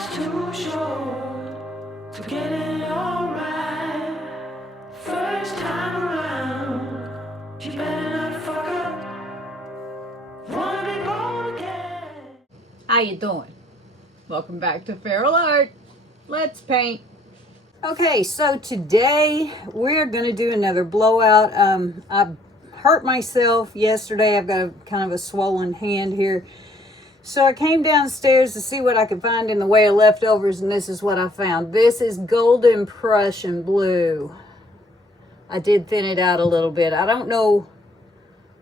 life's too short to get it all right. First time around, you better not fuck up. Wanna be born again. How you doing? Welcome back to Feral Art. Let's paint. Okay, so today we're gonna do another blowout. I hurt myself yesterday. I've got a kind of a swollen hand here. So I came downstairs to see what I could find in the way of leftovers, and this is what I found. This is Golden Prussian Blue. I did thin it out a little bit. I don't know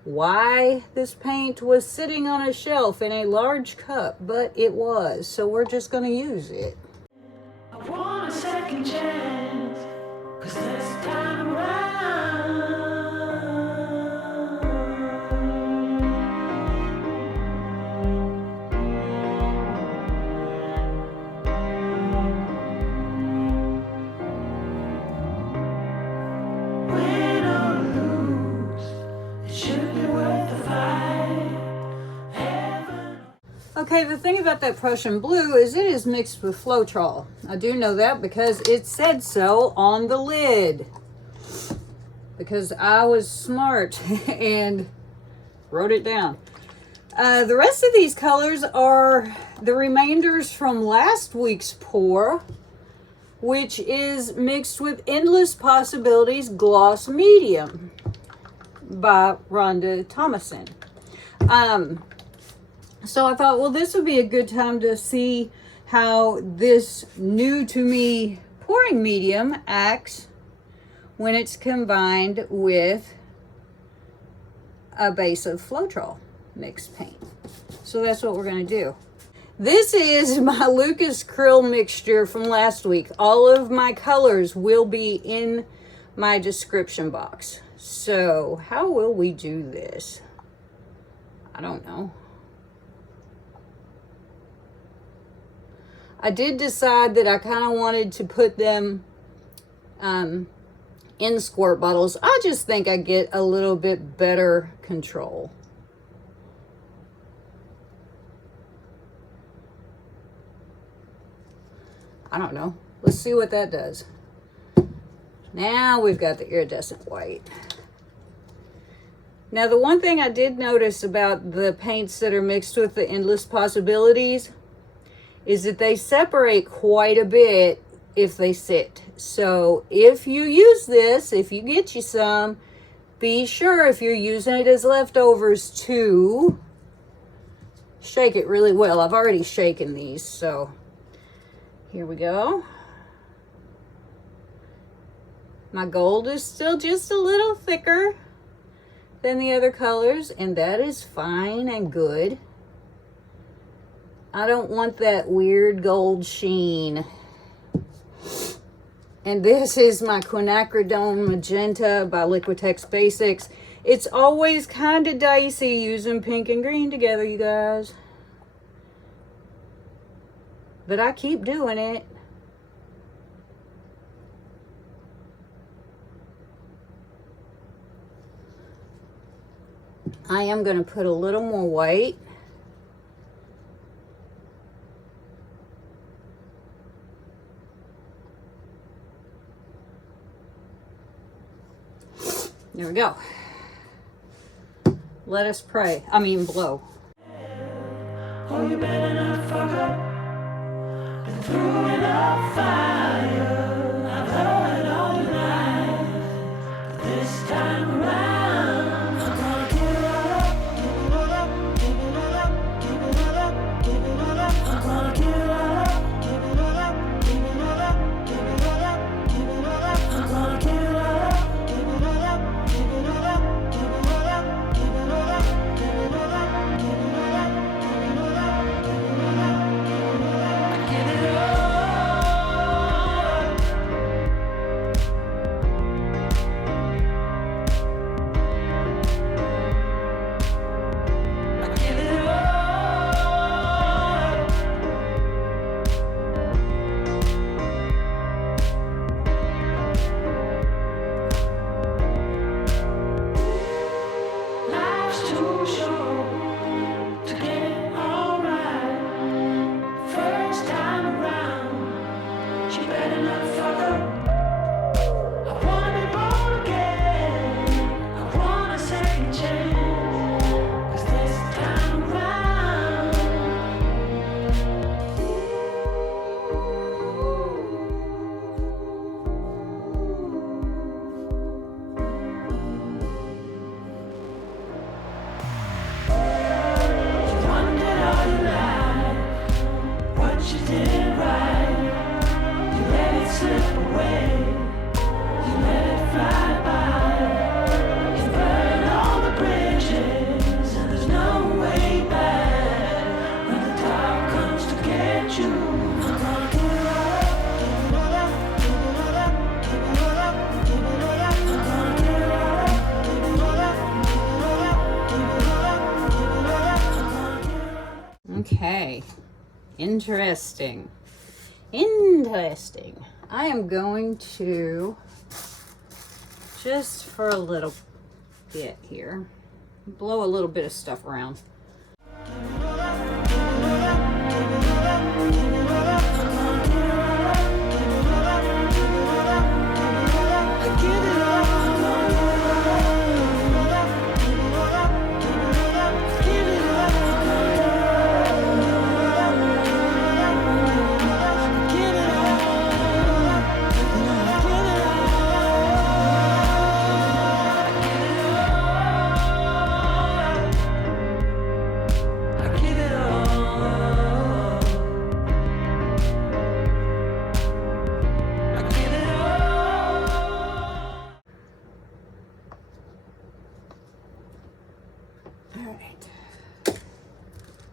why this paint was sitting on a shelf in a large cup, but it was. So we're just going to use it. I want a second chance, 'cause this time around. Win or lose, it should be worth the fight. Heaven. Okay, the thing about that Prussian Blue is it is mixed with Floetrol. I do know that because it said so on the lid. Because I was smart and wrote it down. The rest of these colors are the remainders from last week's pour, which is mixed with Endless Possibilities Gloss Medium by Rhonda Thomason. So I thought, well, this would be a good time to see how this new to me pouring medium acts when it's combined with a base of Floetrol mixed paint. So that's what we're going to do. This is my Lucas Krill mixture from last week. All of my colors will be in my description box. So how will we do this? I don't know. I did decide that I kind of wanted to put them in squirt bottles. I just think I get a little bit better control. I don't know. Let's see what that does. Now we've got the iridescent white. Now the one thing I did notice about the paints that are mixed with the Endless Possibilities is that they separate quite a bit if they sit. So if you use this, if you get you some, be sure if you're using it as leftovers to shake it really well. I've already shaken these, so here we go. My gold is still just a little thicker than the other colors, and that is fine and good. I don't want that weird gold sheen. And this is my quinacridone magenta by Liquitex Basics. It's always kind of dicey using pink and green together, you guys. But I keep doing it. I am going to put a little more white. There we go. Let us pray. I mean, blow. Oh, you better not fuck up. Been through enough fire. I've heard all your lies. But this time around, I'm gonna give it all up. Give it all up. Give it all up. Give it all up. Give it all up. I'm gonna give it all up. Give it all up. Give it all up. Give it all up. Give it all up. I'm gonna give it all up. Give it all up. Give it all up. Give it all up. Give it all up. Give it all up. Give it all up. Give it all up. Give it all up. you. I'm gonna give it all up, give it all up, give it all up, give it all up, give it all up. I'm gonna give it all up, give it all up, give it all up, give it all up, give it all up. I'm gonna give it all up. Okay, interesting. Interesting. I am going to, just for a little bit here, blow a little bit of stuff around.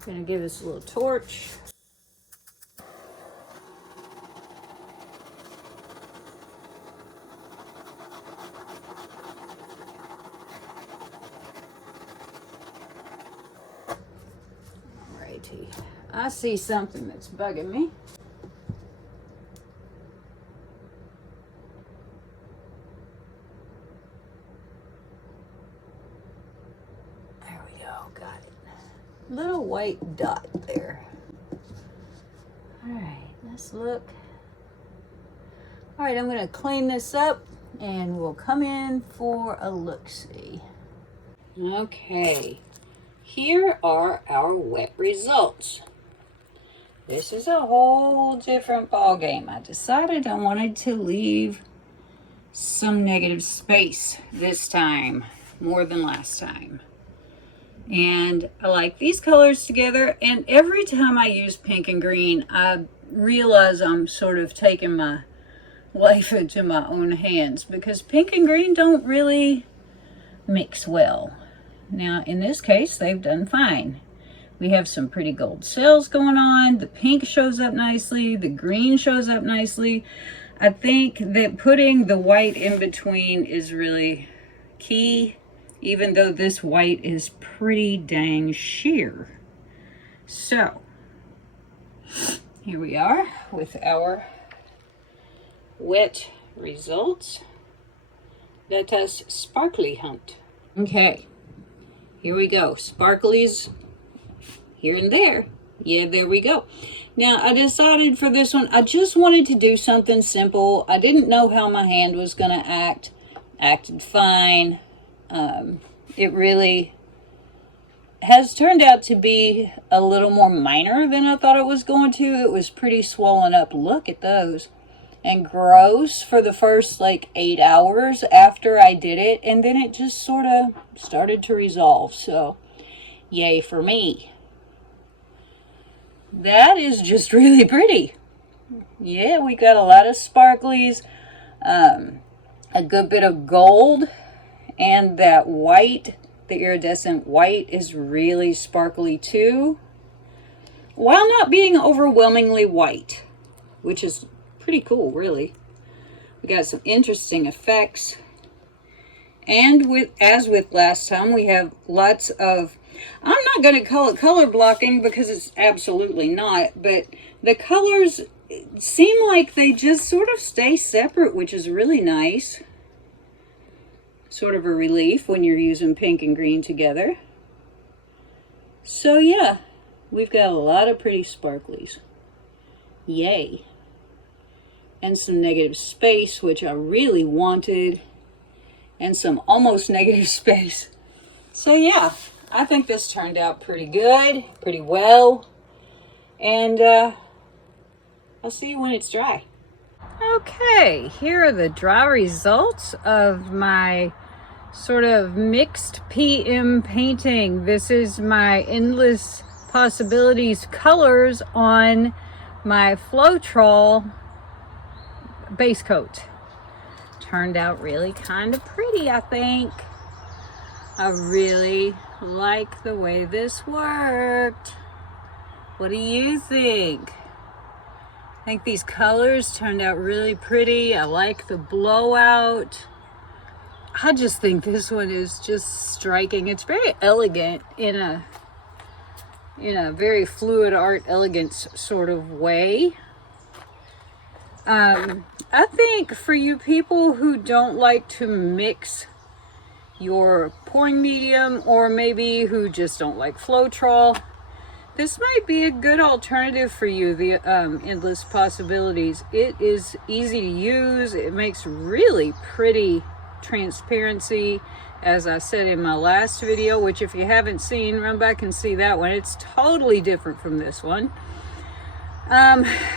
Gonna give this a little torch. Alrighty, I see something that's bugging me. There we go, got it. Little white dot there. All right, let's look. All right, I'm gonna clean this up and we'll come in for a look-see. Okay, here are our wet results. This is a whole different ball game. I decided I wanted to leave some negative space this time, more than last time. And I like these colors together, and every time I use pink and green, I realize I'm sort of taking my life into my own hands, because pink and green don't really mix well. Now, in this case, they've done fine. We have some pretty gold cells going on. The pink shows up nicely. The green shows up nicely. I think that putting the white in between is really key, even though this white is pretty dang sheer. So, here we are with our wet results. Let us sparkly hunt. Okay, here we go. Sparklies here and there. Yeah, there we go. Now, I decided for this one, I just wanted to do something simple. I didn't know how my hand was going to act. Acted fine. It really has turned out to be a little more minor than I thought it was going to. It was pretty swollen up. Look at those. And gross for the first like 8 hours after I did it. And then it just sort of started to resolve. So, yay for me. That is just really pretty. Yeah, we got a lot of sparklies. A good bit of gold. And that white, the iridescent white, is really sparkly too, while not being overwhelmingly white, which is pretty cool, really. We got some interesting effects. And as with last time, we have lots of, I'm not going to call it color blocking because it's absolutely not, but the colors seem like they just sort of stay separate, which is really nice. Sort of a relief when you're using pink and green together. So yeah, we've got a lot of pretty sparklies. Yay. And some negative space, which I really wanted. And some almost negative space. So yeah, I think this turned out pretty good, pretty well. And I'll see you when it's dry. Okay, here are the dry results of my sort of mixed PM painting. This is my Endless Possibilities colors on my Floetrol base coat. Turned out really kind of pretty, I think. I really like the way this worked. What do you think? I think these colors turned out really pretty. I like the blowout. I just think this one is just striking. It's very elegant in a very fluid art elegance sort of way. I think for you people who don't like to mix your pouring medium, or maybe who just don't like Floetrol, this might be a good alternative for you, the Endless Possibilities. It is easy to use. It makes really pretty transparency, as I said in my last video, which if you haven't seen, run back and see that one. It's totally different from this one.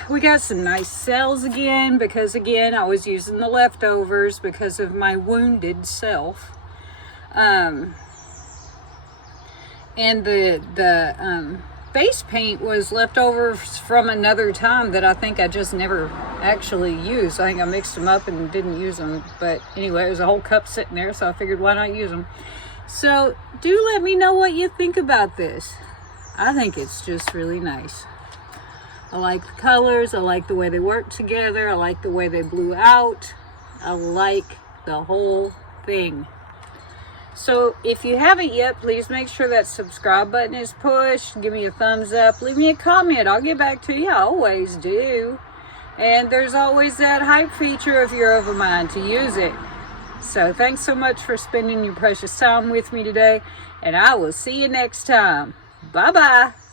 We got some nice cells again, because again, I was using the leftovers because of my wounded self. And the base paint was leftovers from another time that I think I just never actually used. I think I mixed them up and didn't use them. But anyway, there's a whole cup sitting there, so I figured why not use them. So do let me know what you think about this. I think it's just really nice. I like the colors. I like the way they work together. I like the way they blew out. I like the whole thing. So if you haven't yet, please make sure that subscribe button is pushed. Give me a thumbs up. Leave me a comment. I'll get back to you. I always do. And there's always that hype feature if you're of a mind to use it. So thanks so much for spending your precious time with me today. And I will see you next time. Bye-bye.